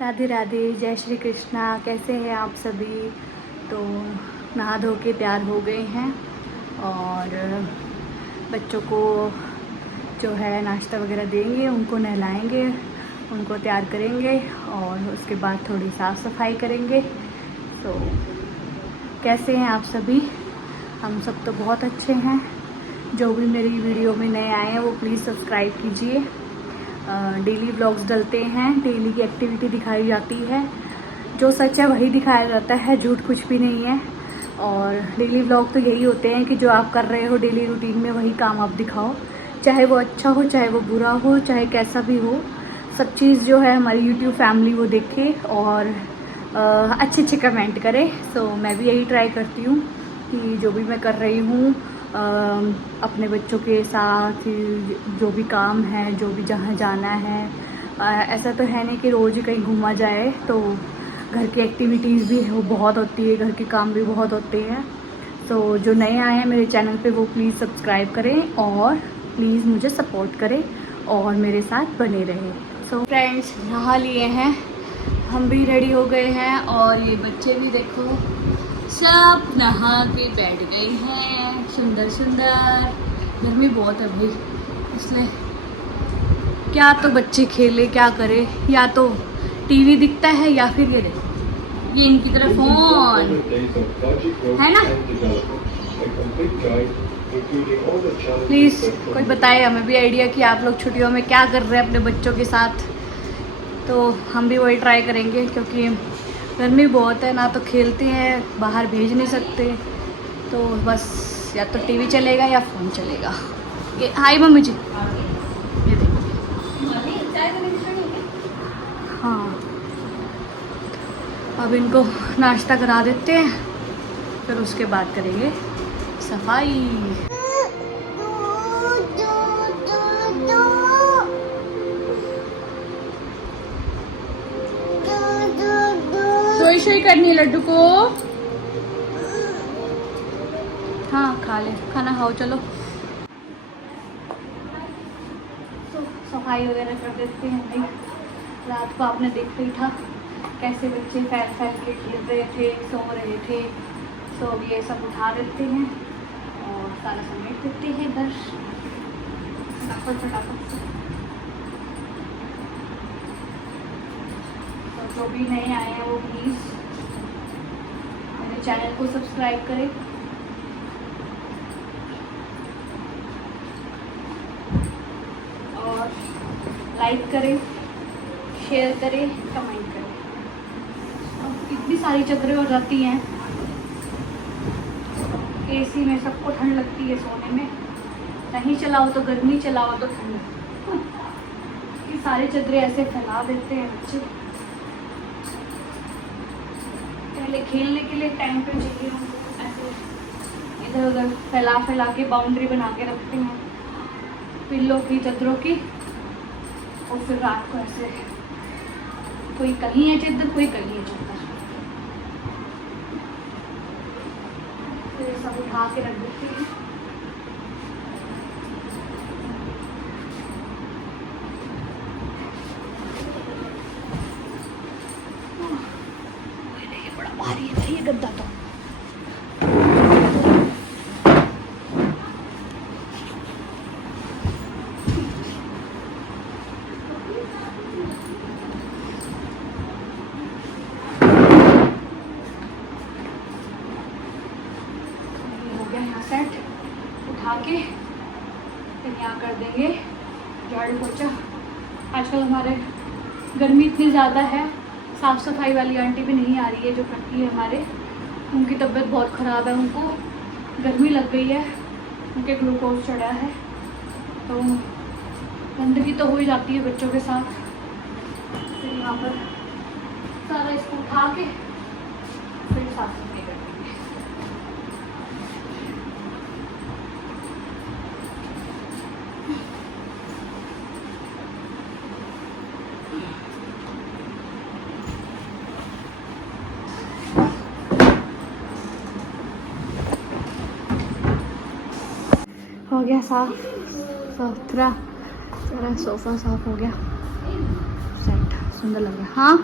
राधे राधे, जय श्री कृष्णा। कैसे हैं आप सभी? तो नहा धो के तैयार हो गए हैं और बच्चों को जो है नाश्ता वगैरह देंगे, उनको नहलाएंगे, उनको तैयार करेंगे और उसके बाद थोड़ी साफ़ सफाई करेंगे। तो कैसे हैं आप सभी? हम सब तो बहुत अच्छे हैं। जो भी मेरी वीडियो में नए आए हैं वो प्लीज़ सब्सक्राइब कीजिए। डेली व्लॉग्स डलते हैं, डेली की एक्टिविटी दिखाई जाती है, जो सच है वही दिखाया जाता है, झूठ कुछ भी नहीं है। और डेली व्लॉग तो यही होते हैं कि जो आप कर रहे हो डेली रूटीन में वही काम आप दिखाओ, चाहे वो अच्छा हो, चाहे वो बुरा हो, चाहे कैसा भी हो। सब चीज़ जो है हमारी यूट्यूब फैमिली वो देखे और अच्छे अच्छे कमेंट करे। सो मैं भी यही ट्राई करती हूँ कि जो भी मैं कर रही हूँ अपने बच्चों के साथ जो भी काम है, जो भी जहाँ जाना है, ऐसा तो है नहीं कि रोज़ ही कहीं घूमा जाए। तो घर की एक्टिविटीज़ भी वो बहुत होती है, घर के काम भी बहुत होते हैं। तो जो नए आए हैं मेरे चैनल पे वो प्लीज़ सब्सक्राइब करें और प्लीज़ मुझे सपोर्ट करें और मेरे साथ बने रहें। सो फ्रेंड्स, नहा लिए हैं, हम भी रेडी हो गए हैं और ये बच्चे भी देखो सब नहा के बैठ गए हैं, सुंदर सुंदर। गर्मी बहुत है भाई, इसलिए क्या तो बच्चे खेले क्या करे, या तो टीवी दिखता है या फिर ये देखो ये इनकी तरफ फोन है ना। प्लीज़ कोई बताए हमें भी आइडिया कि आप लोग छुट्टियों में क्या कर रहे हैं अपने बच्चों के साथ। तो हम भी वही ट्राई करेंगे क्योंकि गर्मी बहुत है, ना तो खेलते हैं, बाहर भेज नहीं सकते, तो बस या तो टीवी चलेगा या फ़ोन चलेगा। ये हाय मम्मी जी, ये देखिए। हाँ, अब इनको नाश्ता करा देते हैं, फिर उसके बाद करेंगे सफाई। सोई सोई करनी है लड्डू को। हाँ खा ले, खाना खाओ चलो। तो सफाई वगैरह कर देते हैं भाई। रात को आपने देखा ही था कैसे बच्चे फैल फैल के खेल रहे थे, सो रहे थे। सो अब ये सब उठा देते हैं और सारा समेट देते हैं घर फटाफट फटाफट से। तो जो भी नए आए हैं वो प्लीज़ मेरे चैनल को सब्सक्राइब करें और लाइक करें, शेयर करें, कमेंट करें। अब इतनी सारी चद्दरें हो जाती हैं, एसी में सबको ठंड लगती है सोने में, नहीं चलाओ तो गर्मी, चलाओ तो ठंड। ये सारी चद्दरें ऐसे फैला देते हैं बच्चे। पहले खेलने के लिए टाइम पे चाहिए उनको, ऐसे इधर उधर फैला फैला के बाउंड्री बना के रखते हैं पिल्लों की, चद्दरों की, और फिर रात को ऐसे कोई कहीं है चद्दर, कोई कहीं है चद्दर, फिर सब उठा के रख देती है। बड़ा भारी है ये गद्दा तो। यहाँ सेट उठा के फिर यहाँ कर देंगे झाड़ू पोछा। आजकल हमारे गर्मी इतनी ज़्यादा है, साफ़ सफाई वाली आंटी भी नहीं आ रही है जो करती है हमारे। उनकी तबीयत बहुत ख़राब है, उनको गर्मी लग गई है, उनके ग्लूकोज चढ़ा है, तो गंदगी तो हो ही जाती है बच्चों के साथ। फिर यहाँ पर सारा इसको उठा के फिर साफ सफाई कर देंगे। हो गया साफ सुथरा, सारा सोफ़ा साफ हो गया सेट। सुंदर लग रहा है। हाँ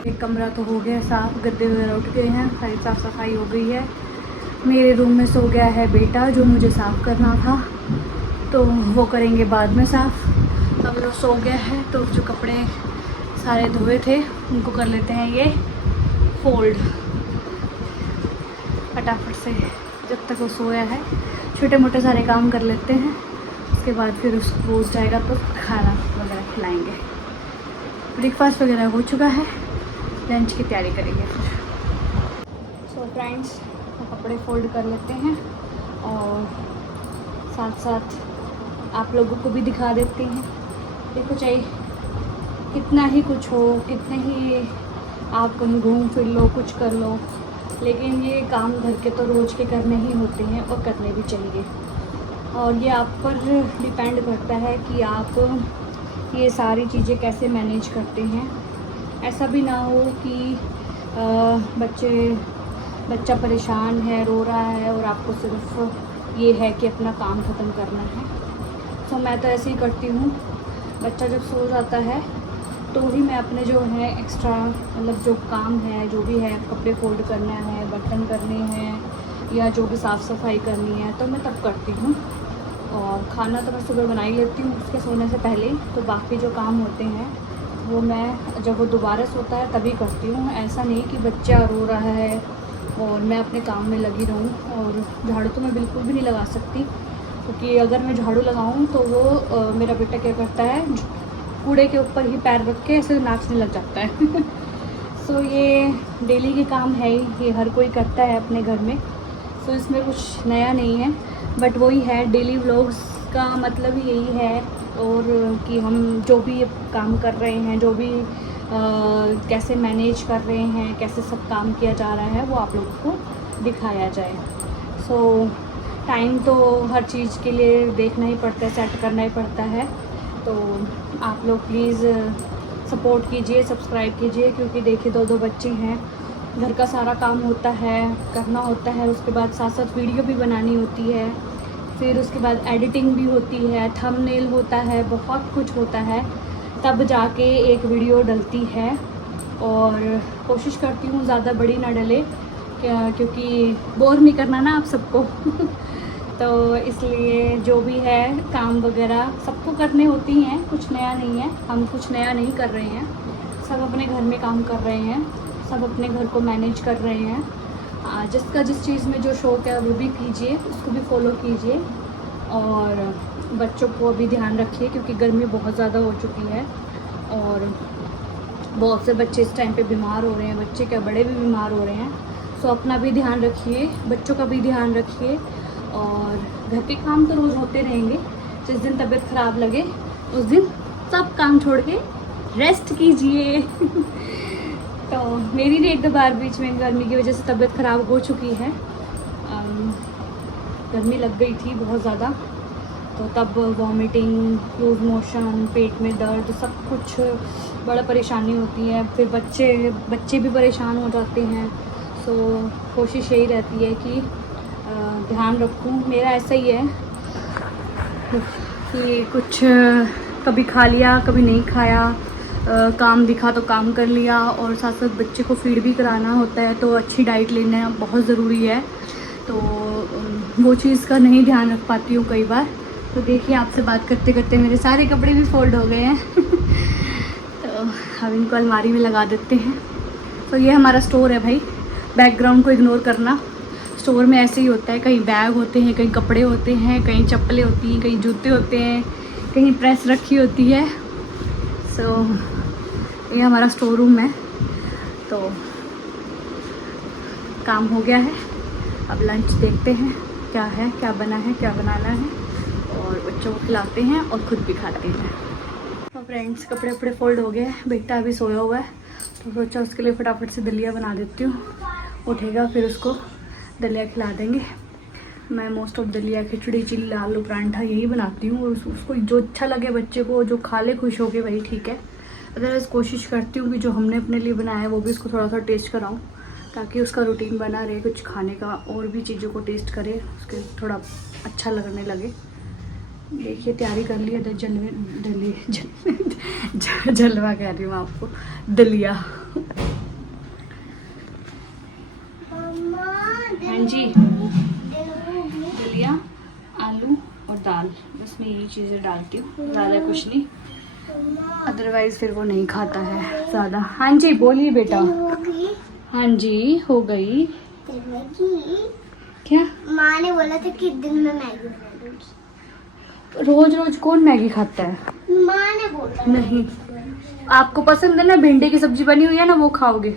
एक कमरा तो हो गया साफ, गद्दे वगैरह उठ गए हैं, सारी साफ सफाई हो गई है। मेरे रूम में सो गया है बेटा, जो मुझे साफ़ करना था, तो वो करेंगे बाद में साफ़। अब वो सो गया है तो जो कपड़े सारे धोए थे उनको कर लेते हैं ये फोल्ड फटाफट से, जब तक वो सोया है। छोटे मोटे सारे काम कर लेते हैं, उसके बाद फिर उसको उठ जाएगा तो खाना वगैरह खिलाएंगे। ब्रेकफास्ट वगैरह हो चुका है, लंच की तैयारी करेंगे फिर। सो फ्रेंड्स, कपड़े फोल्ड कर लेते हैं और साथ साथ आप लोगों को भी दिखा देते हैं। देखो चाहे कितना ही कुछ हो, कितने ही आप कहीं घूम फिर लो, कुछ कर लो, लेकिन ये काम घर के तो रोज़ के करने ही होते हैं और करने भी चाहिए। और ये आप पर डिपेंड करता है कि आप ये सारी चीज़ें कैसे मैनेज करते हैं। ऐसा भी ना हो कि बच्चा परेशान है, रो रहा है और आपको सिर्फ ये है कि अपना काम ख़त्म करना है। तो मैं तो ऐसे ही करती हूँ, बच्चा जब सो जाता है तो ही मैं अपने जो है एक्स्ट्रा मतलब जो काम है, जो भी है, कपड़े फोल्ड करना है, बर्तन करने हैं या जो भी साफ़ सफाई करनी है, तो मैं तब करती हूँ। और खाना तो मैं सुबह बना ही लेती हूँ उसके सोने से पहले। तो बाकी जो काम होते हैं वो मैं जब वो दोबारा सोता है तभी करती हूँ। ऐसा नहीं कि बच्चा रो रहा है और मैं अपने काम में लगी रहूँ। और झाड़ू तो मैं बिल्कुल भी नहीं लगा सकती, क्योंकि अगर मैं झाड़ू लगाऊँ तो वो मेरा बेटा क्या करता है, कूड़े के ऊपर ही पैर रख के ऐसे नाचने लग जाता है। सो ये डेली के काम है ही, ये हर कोई करता है अपने घर में। सो इसमें कुछ नया नहीं है, बट वही है, डेली व्लॉग्स का मतलब ही यही है। और कि हम जो भी काम कर रहे हैं, जो भी कैसे मैनेज कर रहे हैं, कैसे सब काम किया जा रहा है, वो आप लोगों को दिखाया जाए। सो टाइम तो हर चीज़ के लिए देखना ही पड़ता है, सेट करना ही पड़ता है। तो आप लोग प्लीज़ सपोर्ट कीजिए, सब्सक्राइब कीजिए, क्योंकि देखिए 2 बच्चे हैं, घर का सारा काम होता है, करना होता है, उसके बाद साथ साथ वीडियो भी बनानी होती है, फिर उसके बाद एडिटिंग भी होती है, थंबनेल होता है, बहुत कुछ होता है, तब जाके एक वीडियो डलती है। और कोशिश करती हूँ ज़्यादा बड़ी ना डले, क्योंकि बोर नहीं करना ना आप सबको। तो इसलिए जो भी है काम वगैरह सबको करने होती हैं, कुछ नया नहीं है, हम कुछ नया नहीं कर रहे हैं, सब अपने घर में काम कर रहे हैं, सब अपने घर को मैनेज कर रहे हैं। जिसका जिस चीज़ में जो शौक़ है वो भी कीजिए, उसको भी फॉलो कीजिए। और बच्चों को अभी ध्यान रखिए, क्योंकि गर्मी बहुत ज़्यादा हो चुकी है और बहुत से बच्चे इस टाइम पे बीमार हो रहे हैं, बच्चे क्या बड़े भी बीमार हो रहे हैं। सो अपना भी ध्यान रखिए, बच्चों का भी ध्यान रखिए। और घर के काम तो रोज़ होते रहेंगे, जिस दिन तबीयत ख़राब लगे उस दिन सब काम छोड़ के रेस्ट कीजिए। तो मेरी भी 1-2 बार बीच में गर्मी की वजह से तबीयत ख़राब हो चुकी है, गर्मी लग गई थी बहुत ज़्यादा, तो तब वॉमिटिंग, लूज मोशन, पेट में दर्द, सब कुछ बड़ा परेशानी होती है। फिर बच्चे भी परेशान हो जाते हैं। सो कोशिश यही रहती है कि ध्यान रखूं। मेरा ऐसा ही है कि कुछ कभी खा लिया, कभी नहीं खाया, काम दिखा तो काम कर लिया, और साथ साथ बच्चे को फीड भी कराना होता है, तो अच्छी डाइट लेना बहुत ज़रूरी है। तो वो चीज़ का नहीं ध्यान रख पाती हूँ कई बार। तो देखिए आपसे बात करते करते मेरे सारे कपड़े भी फोल्ड हो गए हैं। तो अब इनको अलमारी में लगा देते हैं। तो ये हमारा स्टोर है भाई, बैकग्राउंड को इग्नोर करना। स्टोर में ऐसे ही होता है, कहीं बैग होते हैं, कहीं कपड़े होते हैं, कहीं चप्पलें होती हैं, कहीं जूते होते हैं, कहीं प्रेस रखी होती है। सो ये हमारा स्टोर रूम है। तो काम हो गया है, अब लंच देखते हैं क्या है, क्या बना है, क्या बनाना है, और बच्चों को खिलाते हैं और खुद भी खाते हैं। तो फ्रेंड्स, कपड़े वपड़े फोल्ड हो गए हैं, बेटा अभी सोया हुआ है, तो सोचा उसके लिए फटाफट से दलिया बना देती हूँ। उठेगा फिर उसको दलिया खिला देंगे। मैं मोस्ट ऑफ दलिया, खिचड़ी, चिल्ली, आलू परांठा यही बनाती हूँ, और उसको जो अच्छा लगे बच्चे को, जो खा ले खुश होके, वही ठीक है। अदरवाइज़ कोशिश करती हूँ कि जो हमने अपने लिए बनाया है वो भी इसको थोड़ा सा टेस्ट कराऊँ, ताकि उसका रूटीन बना रहे कुछ खाने का, और भी चीज़ों को टेस्ट करे, उसके थोड़ा अच्छा लगने लगे। देखिए तैयारी कर ली है जलवा कह रही हूँ आपको, दलिया। हाँ जी, दलिया, आलू और दाल, बस मैं यही चीज़ें डालती हूँ, ज़्यादा कुछ नहीं, अदरवाइज़ फिर वो नहीं खाता है ज़्यादा। हाँ जी बोलिए बेटा। हाँ जी हो गई। क्या माँ ने बोला था कि दिन में मैगी बना दूंगी। रोज रोज कौन मैगी खाता है? माँ ने बोला। नहीं, आपको पसंद है ना, भिंडी की सब्जी बनी हुई है ना, वो खाओगे।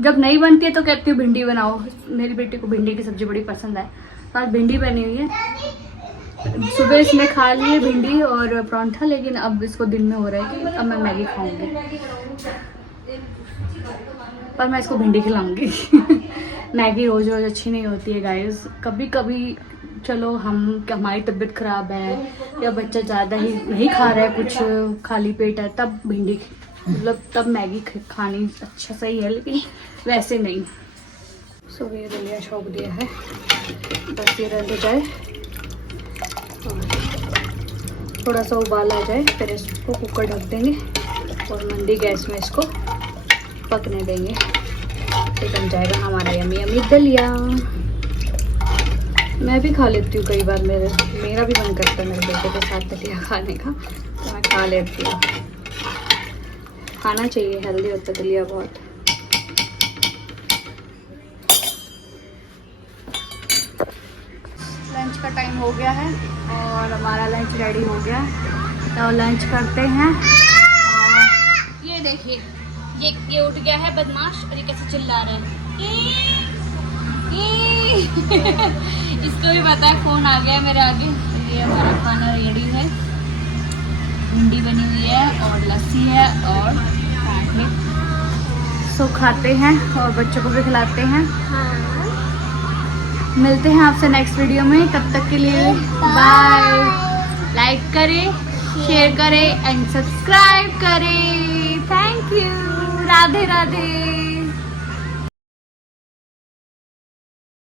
जब नहीं बनती है तो कहती हूँ भिंडी बनाओ। मेरी बेटी को भिंडी की सब्जी बड़ी पसंद है, तो आज भिंडी बनी हुई है। सुबह इसने खा लिए भिंडी और परांठा, लेकिन अब इसको दिन में हो रहा है कि अब मैं मैगी खाऊंगी, पर मैं इसको भिंडी खिलाऊंगी। मैगी रोज रोज अच्छी नहीं होती है गाइस, कभी कभी चलो हमारी तबीयत खराब है या बच्चा ज़्यादा ही नहीं खा रहा है, कुछ खाली पेट है, तब भिंडी मतलब तब मैगी खानी अच्छा सही है, लेकिन वैसे नहीं। सो ये दलिया छोक दिया है, बस ये रह जाए और थोड़ा सा उबाल आ जाए, फिर इसको कुकर ढक देंगे और मंदी गैस में इसको पकने देंगे, फिर बन जाएगा हमारा यम्मी यम्मी दलिया। मैं भी खा लेती हूँ कई बार, मेरा भी मन करता है मेरे बेटे के साथ दलिया खाने का, तो मैं खा लेती हूँ। खाना चाहिए, हेल्दी होता है दलिया बहुत। लंच का टाइम हो गया है और हमारा लंच रेडी हो गया, तो लंच करते हैं। ये देखिए ये उठ गया है बदमाश, और ये कैसे चिल्ला रहा है। इसको भी पता है फोन आ गया मेरे आगे। ये हमारा खाना रेडी है, भिंडी बनी हुई है और लस्सी है और सो खाते हैं और बच्चों को भी खिलाते हैं। मिलते हैं आपसे नेक्स्ट वीडियो में, तब तक के लिए बाय। लाइक करें, शेयर करें एंड सब्सक्राइब करें। Thank you, Radhe Radhe.